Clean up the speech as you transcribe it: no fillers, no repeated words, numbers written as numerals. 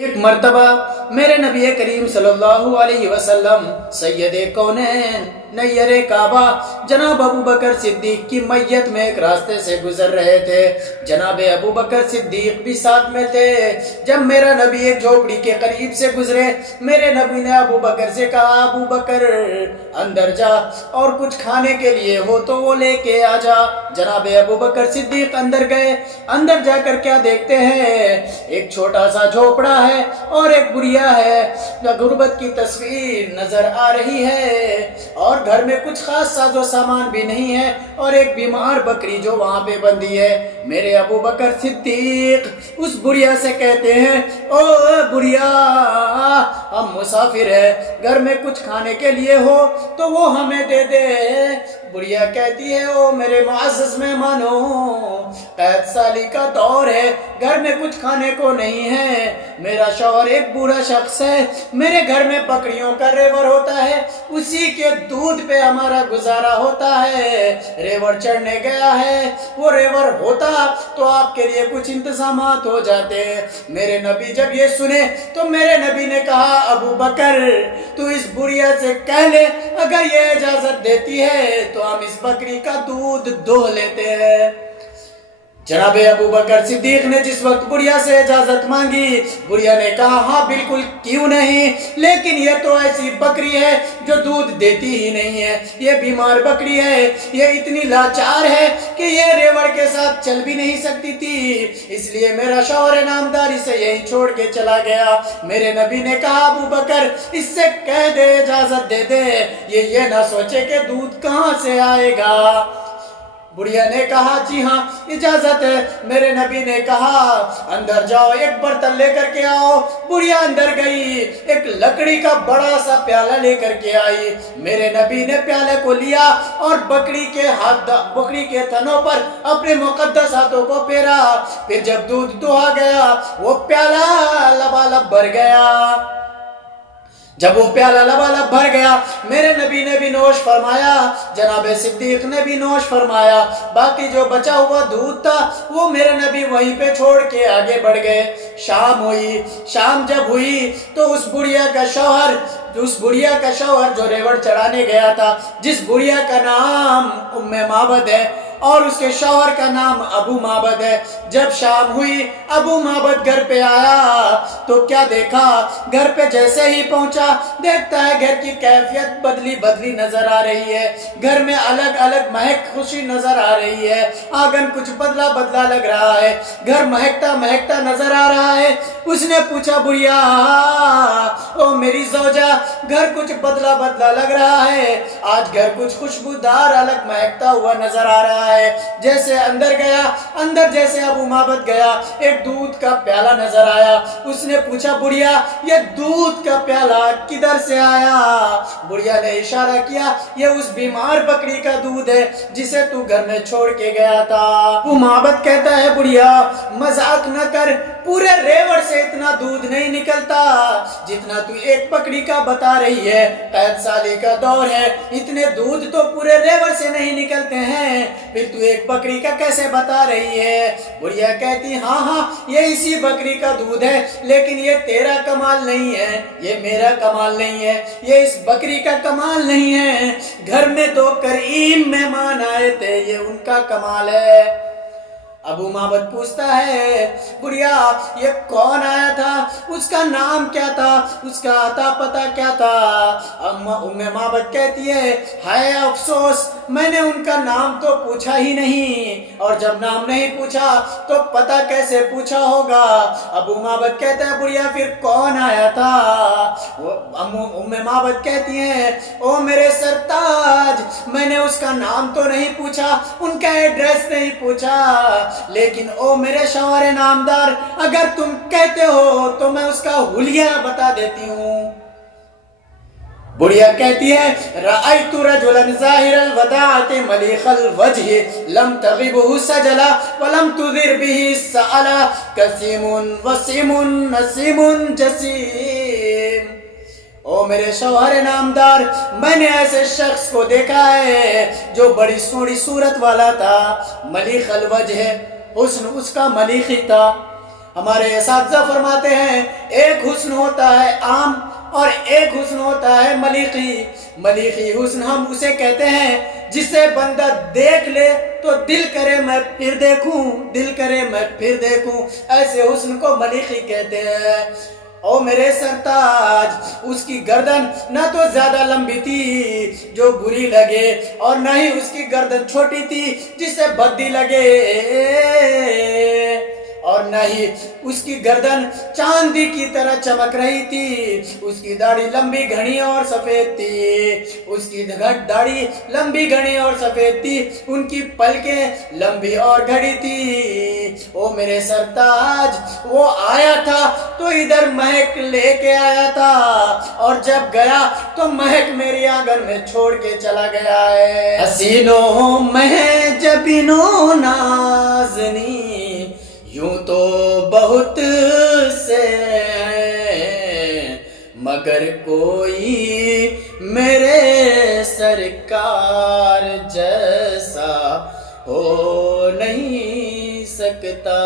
ایک مرتبہ میرے نبی کریم صلی اللہ علیہ وسلم سید کونین نیر کعبہ جناب ابو بکر صدیق کی میت میں ایک راستے سے گزر رہے تھے۔ جناب ابو بکر صدیق بھی ساتھ میں تھے۔ جب میرا نبی ایک جھوپڑی کے قریب سے گزرے، میرے نبی نے ابو بکر سے کہا، ابو بکر اندر جا اور کچھ کھانے کے لیے ہو تو وہ لے کے آ جا۔ جناب ابو بکر صدیق اندر گئے۔ اندر جا کر کیا دیکھتے ہیں؟ ایک چھوٹا سا جھوپڑا ہے اور ایک بڑھیا ہے، غربت کی تصویر نظر آ رہی ہے، اور گھر میں کچھ خاص ساز و سامان بھی نہیں ہے، اور ایک بیمار بکری جو وہاں پہ بندھی ہے۔ میرے ابو بکر صدیق اس بڑھیا سے کہتے ہیں، او بڑھیا، ہم مسافر ہیں، گھر میں کچھ کھانے کے لیے ہو تو وہ ہمیں دے دے۔ بڑھیا کہتی ہے، او میرے معزز مہمانوں، قید سالی کا دور ہے، گھر میں کچھ کھانے کو نہیں ہے، میرا شوہر ایک بوڑھا شخص ہے، میرے گھر میں بکریوں کا ریوڑ ہوتا ہے، اسی کے دودھ پہ ہمارا گزارا ہوتا ہے، ریوڑ چڑھنے گیا ہے، وہ ریوڑ ہوتا تو آپ کے لیے کچھ انتظامات ہو جاتے۔ میرے نبی جب یہ سنے تو میرے نبی نے کہا، ابو بکر تو اس بڑھیا سے کہہ لے اگر یہ اجازت دیتی ہے تو ہم اس بکری کا دودھ دوہ لیتے ہیں۔ جناب ابو بکر صدیق نے جس وقت بڑھیا سے اجازت مانگی، بڑھیا نے کہا، ہاں بالکل کیوں نہیں، لیکن یہ تو ایسی بکری ہے جو دودھ دیتی ہی نہیں ہے، یہ بیمار بکری ہے، یہ اتنی لاچار ہے کہ یہ ریوڑ کے ساتھ چل بھی نہیں سکتی تھی، اس لیے میرا شوہر نامداری سے یہی چھوڑ کے چلا گیا۔ میرے نبی نے کہا، ابو بکر اس سے کہہ دے، اجازت دے دے، یہ نہ سوچے کہ دودھ کہاں سے آئے گا۔ بڑھیا نے کہا، جی ہاں اجازت ہے۔ میرے نبی نے کہا، اندر جاؤ، ایک برتن لے کر کے آؤ۔ بڑھیا اندر گئی، ایک لکڑی کا بڑا سا پیالہ لے کر کے آئی۔ میرے نبی نے پیالے کو لیا اور بکری کے تھنوں پر اپنے مقدس ہاتھوں کو پھیرا، پھر جب دودھ دوہا گیا وہ پیالہ لبالب بھر گیا۔ جب وہ پیالہ لبالب بھر گیا، میرے نبی نے بھی نوش فرمایا، جناب صدیق نے بھی نوش فرمایا، باقی جو بچا ہوا دودھ تھا وہ میرے نبی وہیں پہ چھوڑ کے آگے بڑھ گئے۔ شام ہوئی، شام جب ہوئی تو اس بڑھیا کا شوہر جو ریوڑ چڑھانے گیا تھا، جس بڑھیا کا نام ام معبد ہے اور اس کے شوہر کا نام ابو معبد ہے، جب شام ہوئی ابو معبد گھر پہ آیا تو کیا دیکھا، گھر پہ جیسے ہی پہنچا دیکھتا ہے گھر کی کیفیت بدلی نظر آ رہی ہے، گھر میں الگ الگ مہک خوشی نظر آ رہی ہے، آنگن کچھ بدلا لگ رہا ہے، گھر مہکتا نظر آ رہا ہے۔ اس نے پوچھا، بڑھیا، او میری زوجہ، گھر کچھ بدلا لگ رہا ہے، آج گھر کچھ خوشبودار الگ مہکتا ہوا نظر آ رہا ہے۔ جیسے اندر گیا، جیسے ابو معبد گیا، ایک دودھ کا پیالہ نظر آیا۔ اس نے پوچھا، بڑھیا یہ دودھ کا پیالہ کدھر سے آیا؟ بڑھیا نے اشارہ کیا، یہ اس بیمار بکری کا دودھ ہے جسے تو گھر میں چھوڑ کے گیا تھا۔ ابو معبد کہتا ہے، بڑھیا مذاق نہ کر، پورے ریوڑ سے اتنا دودھ نہیں نکلتا جتنا تو ایک بکری کا بتا رہی ہے، قید سالی کا دور ہے، اتنے دودھ تو پورے ریوڑ سے نہیں نکلتے ہیں، پھر تو ایک بکری کا کیسے بتا رہی ہے؟ بڑھیا کہتی، ہاں یہ اسی بکری کا دودھ ہے، لیکن یہ تیرا کمال نہیں ہے، یہ میرا کمال نہیں ہے، یہ اس بکری کا کمال نہیں ہے، گھر میں 2 کریم مہمان آئے تھے، یہ ان کا کمال ہے۔ ابو معبد پوچھتا ہے، بڑھیا یہ کون آیا تھا، اس کا نام کیا تھا، اس کا عطا پتہ کیا تھا؟ ام معبد کہتی ہے، ہائے افسوس، میں نے ان کا نام تو پوچھا ہی نہیں، اور جب نام نہیں پوچھا تو پتہ کیسے پوچھا ہوگا؟ ابو معبد کہتا ہے، بڑھیا پھر کون آیا تھا؟ ام معبد کہتی ہیں، او میرے سرتاج، میں نے اس کا نام تو نہیں پوچھا، ان کا ایڈریس نہیں پوچھا، لیکن او میرے شوہر نامدار، اگر تم کہتے ہو تو میں اس کا حلیہ بتا دیتی ہوں۔ بڑھیا کہتی ہے، رأیت رجلا ظاہر الوداعۃ ملیخ الوجہ لم تغبہ سجلا ولم تضر بہ سألا کسیم وسیم نسیم جسیم۔ او میرے شوہر نامدار، میں نے ایسے شخص کو دیکھا ہے جو بڑی سوڑی صورت والا تھا، ملیخ الوجہ، حسن اس کا ملیخی تھا، ہمارے اساتذہ فرماتے ہیں ایک حسن ہوتا ہے عام اور ایک حسن ہوتا ہے ملیقی. ملیقی حسن ہم اسے کہتے ہیں جسے بندہ دیکھ لے تو دل کرے میں پھر دیکھوں، دل کرے میں پھر دیکھوں، ایسے حسن کو ملیقی کہتے ہیں. او میرے سرتاج، اس کی گردن نہ تو زیادہ لمبی تھی جو بری لگے اور نہ ہی اس کی گردن چھوٹی تھی جسے بدی لگے، اور نہ ہی اس کی گردن چاندی کی طرح چمک رہی تھی. اس کی داڑھی لمبی گھنی اور سفید تھی، اس کی داڑھی لمبی گھنی اور سفید تھی، ان کی پلکیں لمبی اور گھڑی تھی. او میرے سرتاج، وہ آیا تھا تو ادھر مہک لے کے آیا تھا اور جب گیا تو مہک میری آنگن میں چھوڑ کے چلا گیا ہے. حسینوں میں جبینوں نازنی یوں تو بہت سے مگر کوئی میرے سرکار جیسا ہو نہیں سکتا.